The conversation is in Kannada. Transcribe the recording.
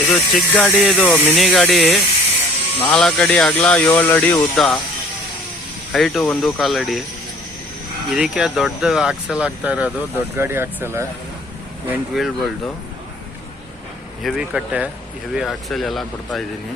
ಇದು ಚಿಕ್ಕ ಗಾಡಿ, ಇದು ಮಿನಿ ಗಾಡಿ. 4 ಅಡಿ ಅಗಲ, 7 ಅಡಿ ಉದ್ದ, ಹೈಟು 1.25 ಅಡಿ. ಇದಕ್ಕೆ ದೊಡ್ಡ ಆಕ್ಸೆಲ್ ಆಗ್ತಾ ಇರೋದು, ದೊಡ್ಡ ಗಾಡಿ ಆಕ್ಸೆಲ್, 8 ವೀಲ್ಗಳ್ದು, ಹೆವಿ ಕಟ್ಟೆ, ಹೆವಿ ಆಕ್ಸೆಲ್ ಎಲ್ಲ ಕೊಡ್ತಾ ಇದ್ದೀನಿ.